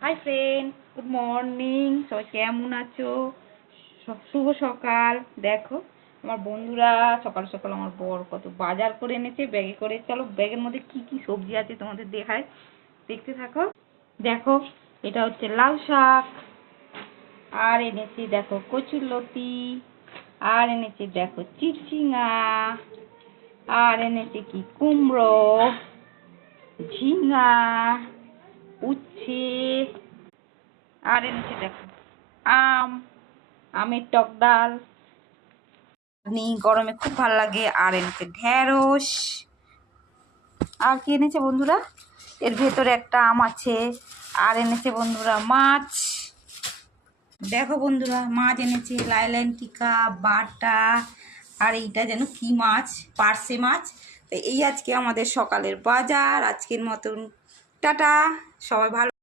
Hi friend, good morning. সবাই কেমন আছো? শুভ সকাল। দেখো আমার বন্ধুরা সকাল সকাল আমার বর কত বাজার করে এনেছে ব্যাগে করে। চলো ব্যাগের মধ্যে কি কি সবজি আছে তোমাদের দেখায়, দেখতে থাকো। দেখো এটা হচ্ছে লাল শাক, আর এনেছি দেখো কচুরলতি, আর এনেছি দেখো চিচিঙ্গা, আর এনেছি কি কুমড়ো, ঝিঙ্গা, উচ্ছে, আর এনেছি দেখো আমের টক ডাল, গরমে খুব ভালো লাগে। আর এনেছে ঢেঁড়স। আর কি এনেছে বন্ধুরা? এর ভেতরে একটা আম আছে। আর এনেছে বন্ধুরা মাছ। দেখো বন্ধুরা, মাছ এনেছে লাইলেন্টিকা, বাটা, আর এইটা যেন কি মাছ, পার্সে মাছ। তো এই আজকে আমাদের সকালের বাজার। আজকের মতন টাটা, সবাই ভালো।